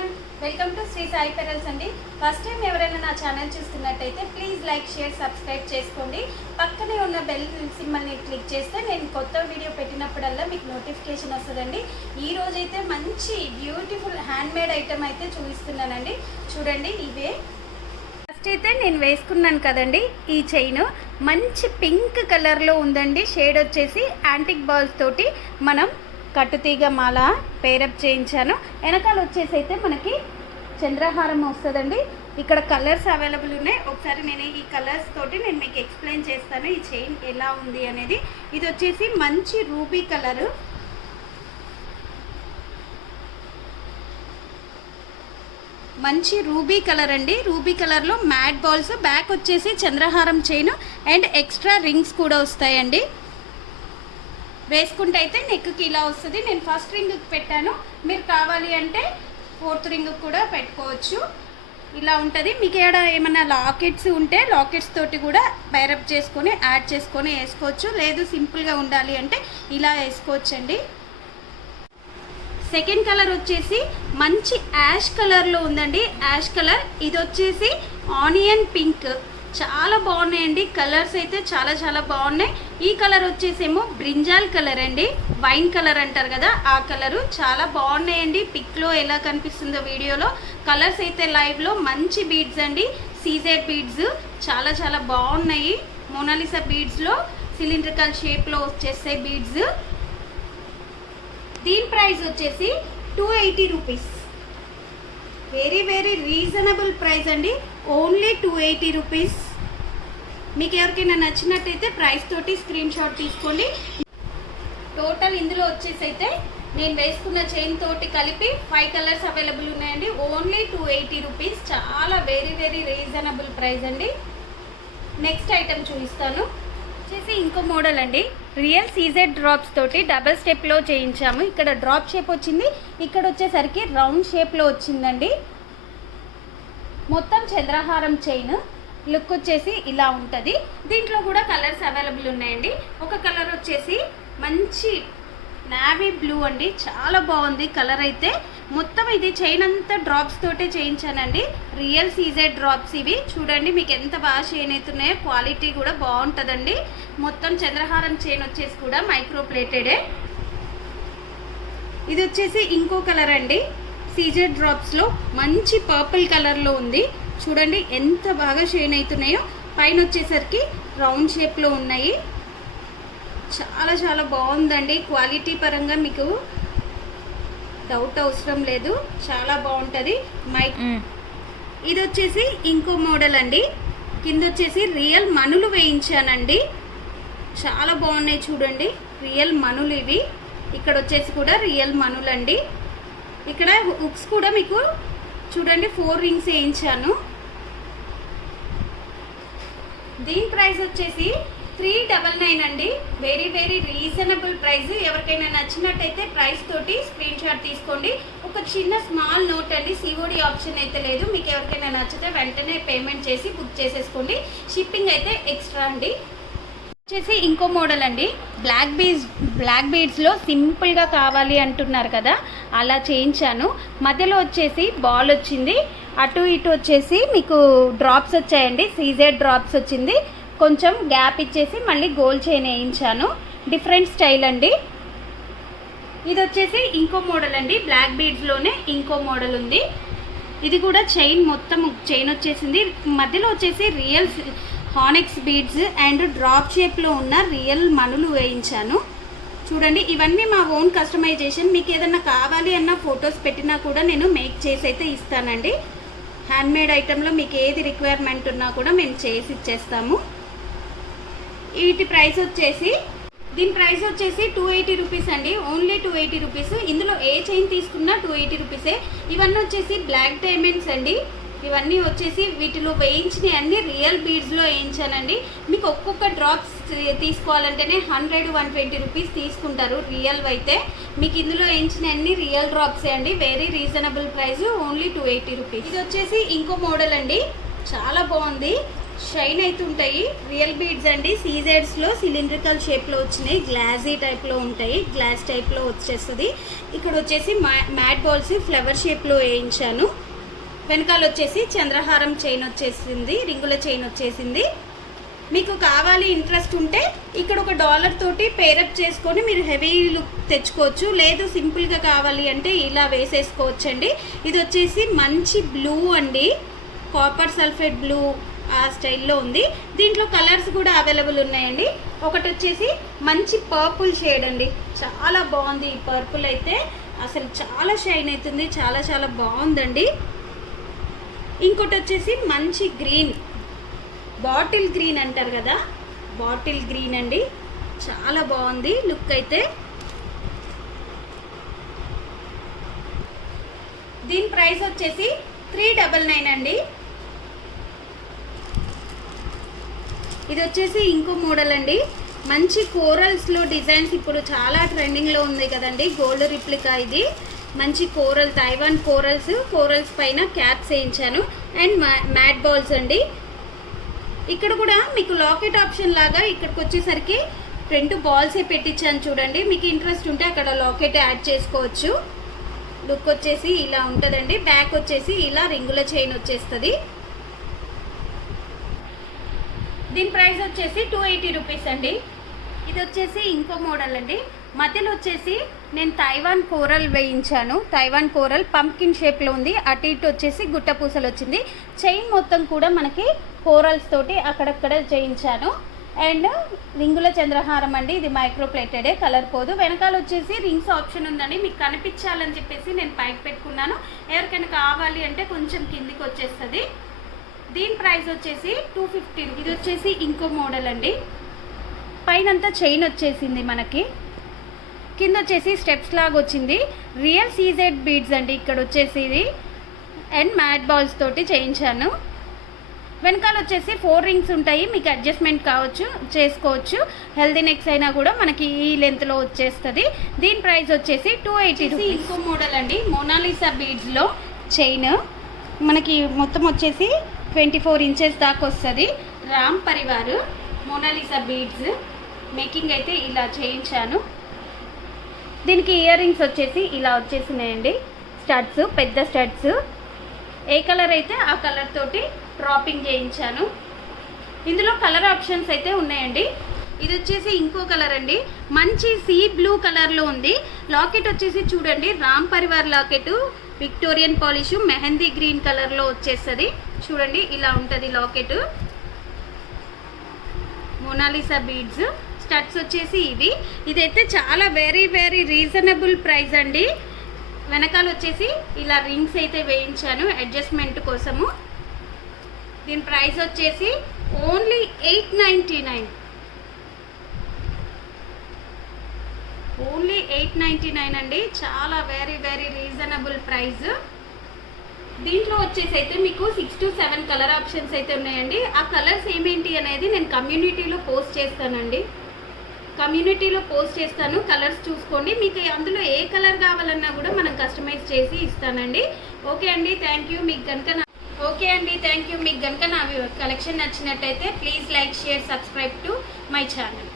Everyone, welcome to Sri Sai pearls అండి. First time ఎవరైనా నా ఛానల్ చూస్తున్నట్టయితే ప్లీజ్ లైక్, షేర్, సబ్స్క్రైబ్ చేసుకోండి. పక్కనే ఉన్న బెల్ సింబల్ని క్లిక్ చేస్తే నేను కొత్త వీడియో పెట్టినప్పుడల్లా మీకు నోటిఫికేషన్ వస్తుందండి. ఈ రోజైతే మంచి బ్యూటిఫుల్ హ్యాండ్మేడ్ ఐటమ్ అయితే చూపిస్తున్నానండి. చూడండి, ఇవే ఫస్ట్ అయితే నేను వేసుకున్నాను కదండి. ఈ చైన్ మంచి పింక్ కలర్లో ఉందండి. షేడ్ వచ్చేసి యాంటిక్ బాల్స్ తోటి మనం కట్టుతీగ మాల పేరప్ చేయించాను. వెనకాల వచ్చేసి అయితే మనకి చంద్రహారం వస్తుందండి. ఇక్కడ కలర్స్ అవైలబుల్ ఉన్నాయి. ఒకసారి నేను ఈ కలర్స్ తోటి నేను మీకు ఎక్స్ప్లెయిన్ చేస్తాను ఈ చైన్ ఎలా ఉంది అనేది. ఇది వచ్చేసి మంచి రూబీ కలరు, మంచి రూబీ కలర్ అండి. రూబీ కలర్లో మ్యాట్ బాల్స్, బ్యాక్ వచ్చేసి చంద్రహారం చైన్ అండ్ ఎక్స్ట్రా రింగ్స్ కూడా వస్తాయండి. వేసుకుంటే అయితే నెక్కి ఇలా వస్తుంది. నేను ఫస్ట్ రింగ్ పెట్టాను, మీరు కావాలి అంటే ఫోర్త్ రింగ్ కూడా పెట్టుకోవచ్చు. ఇలా ఉంటుంది. మీకు ఏమైనా లాకెట్స్ ఉంటే లాకెట్స్ తోటి కూడా బైరప్ చేసుకొని యాడ్ చేసుకొని వేసుకోవచ్చు. లేదు సింపుల్గా ఉండాలి అంటే ఇలా వేసుకోవచ్చండి. సెకండ్ కలర్ వచ్చేసి మంచి యాష్ కలర్లో ఉందండి. యాష్ కలర్, ఇది వచ్చేసి ఆనియన్ పింక్. చాలా బాగున్నాయండి. కలర్స్ అయితే చాలా చాలా బాగున్నాయి. ఈ కలర్ వచ్చేసేమో బ్రింజాల్ కలర్ అండి. వైన్ కలర్ అంటారు కదా, ఆ కలరు. చాలా బాగున్నాయండి. పిక్లో ఎలా కనిపిస్తుందో వీడియోలో. కలర్స్ అయితే లైవ్లో మంచి బీడ్స్ అండి. సీజెడ్ బీడ్స్ చాలా చాలా బాగున్నాయి. మోనాలిసా బీడ్స్లో సిలిండ్రికల్ షేప్లో వచ్చేస్తాయి బీడ్స్. దీని ప్రైస్ వచ్చేసి 280 rupees. Very very reasonable price అండి. Only 280 rupees. మీకు ఎవరికైనా నచ్చినట్టయితే ప్రైస్ తోటి స్క్రీన్ షాట్ తీసుకోండి. టోటల్ ఇందులో వచ్చేసి అయితే నేను వేసుకున్న చైన్ తోటి కలిపి 5 కలర్స్ అవైలబుల్ ఉన్నాయండి. Only 280 rupees. చాలా వెరీ వెరీ రీజనబుల్ ప్రైస్ అండి. నెక్స్ట్ ఐటమ్ చూపిస్తాను. వచ్చేసి ఇంకో మోడల్ అండి. రియల్ సీజెడ్ డ్రాప్స్ తోటి డబల్ స్టెప్లో చేయించాము. ఇక్కడ డ్రాప్ షేప్ వచ్చింది, ఇక్కడ వచ్చేసరికి రౌండ్ షేప్లో వచ్చిందండి. మొత్తం చంద్రహారం చైన్. లుక్ వచ్చేసి ఇలా ఉంటుంది. దీంట్లో కూడా కలర్స్ అవైలబుల్ ఉన్నాయండి. ఒక కలర్ వచ్చేసి మంచి నావీ బ్లూ అండి. చాలా బాగుంది కలర్ అయితే. మొత్తం ఇది చైన్ అంతా డ్రాప్స్ తోటే చేయించానండి. రియల్ సీజెడ్ డ్రాప్స్ ఇవి. చూడండి మీకు ఎంత బాగా షైన్ అవుతున్నాయో. క్వాలిటీ కూడా బాగుంటుందండి. మొత్తం చంద్రహారం చైన్ వచ్చేసి కూడా మైక్రో ప్లేటెడే. ఇది వచ్చేసి ఇంకో కలర్ అండి. సీజెడ్ డ్రాప్స్లో మంచి పర్పుల్ కలర్లో ఉంది. చూడండి ఎంత బాగా షైన్ అవుతున్నాయో. పైన వచ్చేసరికి రౌండ్ షేప్లో ఉన్నాయి. చాలా చాలా బాగుందండి. క్వాలిటీ పరంగా మీకు డౌట్ అవసరం లేదు, చాలా బాగుంటుంది. ఇది వచ్చేసి ఇంకో మోడల్ అండి. కింద వచ్చేసి రియల్ మనులు వేయించానండి. చాలా బాగున్నాయి చూడండి. రియల్ మనులు ఇవి. ఇక్కడ వచ్చేసి కూడా రియల్ మనులు అండి. ఇక్కడ హుక్స్ కూడా మీకు చూడండి 4 రింగ్స్ వేయించాను. దీని ప్రైస్ వచ్చేసి 399 అండి. Very very reasonable price. ఎవరికైనా నచ్చినట్టయితే ప్రైస్ తోటి స్క్రీన్ షాట్ తీసుకోండి. ఒక చిన్న స్మాల్ నోట్ అండి, సిఓడి ఆప్షన్ అయితే లేదు. మీకు ఎవరికైనా నచ్చితే వెంటనే పేమెంట్ చేసి బుక్ చేసేసుకోండి. షిప్పింగ్ అయితే ఎక్స్ట్రా అండి. వచ్చేసి ఇంకో మోడల్ అండి. బ్లాక్ బీడ్స్లో సింపుల్గా కావాలి అంటున్నారు కదా, అలా చేయించాను. మధ్యలో వచ్చేసి బాల్ వచ్చింది, అటు ఇటు వచ్చేసి మీకు డ్రాప్స్ వచ్చాయండి. సీజెడ్ డ్రాప్స్ వచ్చింది. కొంచెం గ్యాప్ ఇచ్చేసి మళ్ళీ గోల్డ్ చైన్ వేయించాను. డిఫరెంట్ స్టైల్ అండి. ఇది వచ్చేసి ఇంకో మోడల్ అండి. బ్లాక్ బీడ్స్లోనే ఇంకో మోడల్ ఉంది. ఇది కూడా చైన్ మొత్తం చైన్ వచ్చేసింది. మధ్యలో వచ్చేసి రియల్ హానెక్స్ బీడ్స్ అండ్ డ్రాప్ షేప్లో ఉన్న రియల్ మనులు వేయించాను. చూడండి ఇవన్నీ మా ఓన్ కస్టమైజేషన్. మీకు ఏదన్నా కావాలి అన్న ఫొటోస్ పెట్టినా కూడా నేను మేక్ చేసి అయితే ఇస్తానండి. హ్యాండ్మేడ్ ఐటెంలో మీకు ఏది రిక్వైర్మెంట్ ఉన్నా కూడా మేము చేసి ఇచ్చేస్తాము. వీటి ప్రైస్ వచ్చేసి దీని ప్రైస్ వచ్చేసి 280 రూపీస్ అండి. Only 280 rupees. ఇందులో ఏ చైన్ తీసుకున్నా 280 రూపీసే. ఇవన్నీ వచ్చేసి బ్లాక్ డైమండ్స్ అండి. ఇవన్నీ వచ్చేసి వీటిలో వేయించినవి అన్ని రియల్ బీడ్స్లో వేయించానండి. మీకు ఒక్కొక్క డ్రాప్స్ తీసుకోవాలంటేనే 100-120 రూపీస్ తీసుకుంటారు రియల్ అయితే. మీకు ఇందులో వేయించిన అన్ని రియల్ డ్రాప్సే అండి. Very reasonable price. Only 280 rupees. ఇది వచ్చేసి ఇంకో మోడల్ అండి. చాలా బాగుంది. షైన్ అవుతుంటాయి. రియల్ బీడ్స్ అండి, సీజెడ్స్లో సిలిండ్రికల్ షేప్లో వచ్చినాయి. గ్లాసీ టైప్లో ఉంటాయి, గ్లాస్ టైప్లో వచ్చేస్తుంది. ఇక్కడ వచ్చేసి మ్యాట్ బాల్స్ ఫ్లవర్ షేప్లో వేయించాను. వెనకాల వచ్చేసి చంద్రహారం చైన్ వచ్చేసింది, రింగుల చైన్ వచ్చేసింది. మీకు కావాలి ఇంట్రెస్ట్ ఉంటే ఇక్కడ ఒక డాలర్ తోటి పేరప్ చేసుకొని మీరు హెవీ లుక్ తెచ్చుకోవచ్చు. లేదు సింపుల్గా కావాలి అంటే ఇలా వేసేసుకోవచ్చండి. ఇది వచ్చేసి మంచి బ్లూ అండి, కాపర్ సల్ఫేట్ బ్లూ ఆ స్టైల్లో ఉంది. దీంట్లో కలర్స్ కూడా అవైలబుల్ ఉన్నాయండి. ఒకటి వచ్చేసి మంచి పర్పుల్ షేడ్ అండి, చాలా బాగుంది. ఈ పర్పుల్ అయితే అసలు చాలా షైన్ అవుతుంది, చాలా చాలా బాగుందండి. ఇంకోటి వచ్చేసి మంచి గ్రీన్, బాటిల్ గ్రీన్ అంటారు కదా, బాటిల్ గ్రీన్ అండి, చాలా బాగుంది లుక్ అయితే. దీని ప్రైస్ వచ్చేసి 399 అండి. ఇది వచ్చేసి ఇంకో మోడల్ అండి, మంచి కోరల్స్లో డిజైన్స్ ఇప్పుడు చాలా ట్రెండింగ్లో ఉంది కదండి. గోల్డ్ రిప్లికా ఇది, మంచి కోరల్, తైవాన్ కోరల్స్ పైన క్యాప్స్ వేయించాను. అండ్ మ్యాట్ బాల్స్ అండి. ఇక్కడ కూడా మీకు లాకెట్ ఆప్షన్ లాగా ఇక్కడికి వచ్చేసరికి 2 బాల్సే పెట్టించాను చూడండి. మీకు ఇంట్రెస్ట్ ఉంటే అక్కడ లాకెట్ యాడ్ చేసుకోవచ్చు. లుక్ వచ్చేసి ఇలా ఉంటుందండి. బ్యాక్ వచ్చేసి ఇలా రింగుల చైన్ వచ్చేస్తుంది. దీని ప్రైస్ వచ్చేసి 280 రూపీస్ అండి. ఇది వచ్చేసి ఇంకో మోడల్ అండి. మధ్యలో వచ్చేసి నేను తైవాన్ కోరల్ వేయించాను. తైవాన్ కోరల్ పంప్కిన్ షేప్లో ఉంది, అటు ఇటు వచ్చేసి గుట్ట పూసలు వచ్చింది. చైన్ మొత్తం కూడా మనకి కోరల్స్ తోటి అక్కడక్కడ చేయించాను. అండ్ రింగుల చంద్రహారం అండి, ఇది మైక్రో ప్లేటెడే, కలర్ పోదు. వెనకాల వచ్చేసి రింగ్స్ ఆప్షన్ ఉందండి, మీకు కనిపించాలని చెప్పేసి నేను పైకి పెట్టుకున్నాను. ఎవరికైనా కావాలి అంటే కొంచెం కిందికి వచ్చేస్తుంది. దీని ప్రైస్ వచ్చేసి 250. ఇది వచ్చేసి ఇంకో మోడల్ అండి. పైనంతా చైన్ వచ్చేసింది మనకి, కింద వచ్చేసి స్టెప్స్ లాగా వచ్చింది. రియల్ సీజెడ్ బీడ్స్ అండి ఇక్కడ వచ్చేసి ఇది. అండ్ మ్యాట్ బాల్స్ తోటి చేయించాను. వెనకాల వచ్చేసి 4 రింగ్స్ ఉంటాయి, మీకు అడ్జస్ట్మెంట్ చేసుకోవచ్చు. హెల్దీ నెక్స్ అయినా కూడా మనకి ఈ లెంత్లో వచ్చేస్తుంది. దీని ప్రైస్ వచ్చేసి 280. ఇంకో మోడల్ అండి, మోనాలిసా బీడ్స్లో చైన్ మనకి మొత్తం వచ్చేసి 24 ఇంచెస్ దాకా వస్తుంది. Ram Parivar Mona Lisa beads making అయితే ఇలా చేయించాను. దీనికి ఇయర్ రింగ్స్ వచ్చేసి ఇలా వచ్చేసినాయండి, స్టడ్స్, పెద్ద స్టడ్స్. ఏ కలర్ అయితే ఆ కలర్ తోటి డ్రాపింగ్ చేయించాను. ఇందులో కలర్ ఆప్షన్స్ అయితే ఉన్నాయండి. ఇది వచ్చేసి ఇంకో కలర్ అండి, మంచి సీ బ్లూ కలర్లో ఉంది. లాకెట్ వచ్చేసి చూడండి, Ram Parivar locket, Victorian polish, mehndi green కలర్లో వచ్చేస్తుంది. చూడండి ఇలా ఉంటుంది లాకెట్. మోనాలిసా బీడ్స్ స్టడ్స్ వచ్చేసి ఇవి. ఇదైతే చాలా వెరీ వెరీ రీజనబుల్ ప్రైస్ అండి. వెనకాల వచ్చేసి ఇలా రింగ్స్ అయితే వేయించాను అడ్జస్ట్మెంట్ కోసము. దీని ప్రైస్ వచ్చేసి ఓన్లీ 899. ఓన్లీ 899 అండి, చాలా వెరీ వెరీ రీజనబుల్ ప్రైస్. దీంట్లో వచ్చేసి అయితే మీకు 6 to 7 కలర్ ఆప్షన్స్ అయితే ఉన్నాయండి. ఆ కలర్స్ ఏమేంటి అనేది నేను కమ్యూనిటీలో పోస్ట్ చేస్తానండి. కలర్స్ చూసుకోండి. మీకు అందులో ఏ కలర్ కావాలన్నా కూడా మనం కస్టమైజ్ చేసి ఇస్తానండి. ఓకే అండి, థ్యాంక్ యూ. మీకు కనుక నా కలెక్షన్ నచ్చినట్టయితే please like, share, subscribe to my channel.